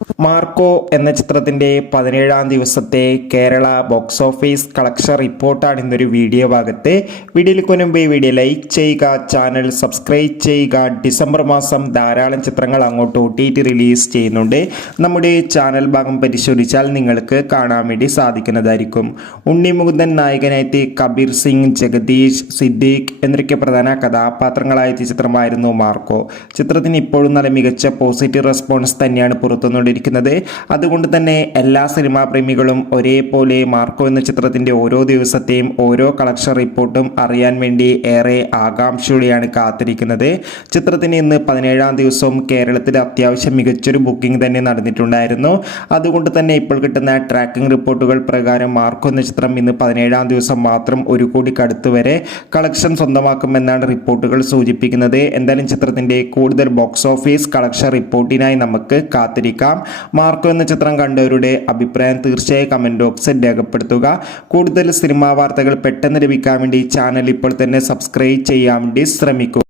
Marco എന്ന ചിത്രത്തിൻ്റെ 17-ാം ദിവസത്തെ കേരള ബോക്സ് ഓഫീസ് കളക്ഷൻ റിപ്പോർട്ടാണ് ഇന്നൊരു വീഡിയോ ഭാഗത്ത്. വീഡിയോയിലേക്ക് മുൻപ് വീഡിയോ ലൈക്ക് ചെയ്യുക, ചാനൽ സബ്സ്ക്രൈബ് ചെയ്യുക. ഡിസംബർ മാസം ധാരാളം ചിത്രങ്ങൾ അങ്ങോട്ട് OTT റിലീസ് ചെയ്യുന്നുണ്ട്. നമ്മുടെ ചാനൽ ഭാഗം പരിശോധിച്ചാൽ നിങ്ങൾക്ക് കാണാൻ വേണ്ടി സാധിക്കുന്നതായിരിക്കും. ഉണ്ണി മുകുന്ദൻ നായകനായിട്ട് കബീർ സിംഗ്, ജഗദീഷ്, സിദ്ദീഖ് എന്നൊക്കെ പ്രധാന കഥാപാത്രങ്ങളായ ചിത്രമായിരുന്നു മാർക്കോ. ചിത്രത്തിന് ഇപ്പോഴും നല്ല മികച്ച പോസിറ്റീവ് റെസ്പോൺസ് തന്നെയാണ് പുറത്തുനിന്നുകൊണ്ടിരിക്കുന്നത്. അതുകൊണ്ട് തന്നെ എല്ലാ സിനിമാ പ്രേമികളും ഒരേപോലെ മാർക്കോ എന്ന ചിത്രത്തിന്റെ ഓരോ ദിവസത്തെയും ഓരോ കളക്ഷൻ റിപ്പോർട്ടും അറിയാൻ വേണ്ടി ഏറെ ആകാംക്ഷയോടെയാണ് കാത്തിരിക്കുന്നത്. ചിത്രത്തിന് ഇന്ന് 17-ാം ദിവസവും കേരളത്തിൽ അത്യാവശ്യം മികച്ചൊരു ബുക്കിംഗ് തന്നെ നടന്നിട്ടുണ്ടായിരുന്നു. അതുകൊണ്ട് തന്നെ ഇപ്പോൾ കിട്ടുന്ന ട്രാക്കിംഗ് റിപ്പോർട്ടുകൾ പ്രകാരം മാർക്കോ എന്ന ചിത്രം ഇന്ന് 17-ാം ദിവസം മാത്രം 1 കോടിക്കടുത്ത് വരെ കളക്ഷൻ സ്വന്തമാക്കുമെന്നാണ് റിപ്പോർട്ടുകൾ സൂചിപ്പിക്കുന്നത്. എന്തായാലും ചിത്രത്തിന്റെ കൂടുതൽ ബോക്സ് ഓഫീസ് കളക്ഷൻ റിപ്പോർട്ടിനായി നമുക്ക് കാത്തിരിക്കാം. മാർക്കോ എന്ന ചിത്രം കണ്ടവരുടെ അഭിപ്രായം തീർച്ചയായും കമന്റ് ബോക്സിൽ രേഖപ്പെടുത്തുക. കൂടുതൽ സിനിമാ വാർത്തകൾ പെട്ടെന്ന് ലഭിക്കാൻ വേണ്ടി ചാനൽ ഇപ്പോൾ തന്നെ സബ്സ്ക്രൈബ് ചെയ്യാൻ വേണ്ടി ശ്രമിക്കുക.